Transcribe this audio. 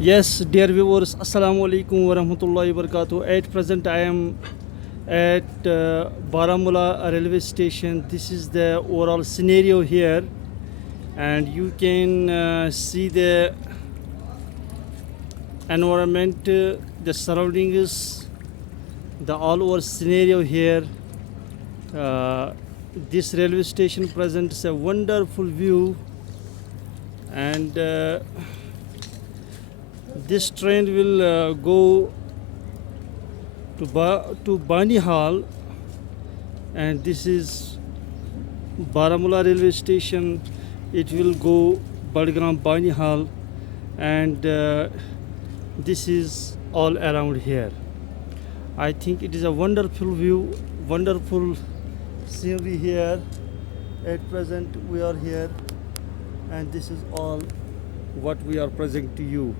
Yes, dear viewers, Assalamu alaikum wa rahmatullahi wa barakatuh. At present, I am at Baramulla railway station. This is the overall scenario here, and you can see the environment, the surroundings, the all over scenario here. Uh, this railway station presents a wonderful view, and this train will go to Bani Hall, and this is Baramulla railway station. It will go Badgram Bani Hall, and this is all around here. I think it is a wonderful view, wonderful scenery here. At present, we are here, and this is all what we are presenting to you.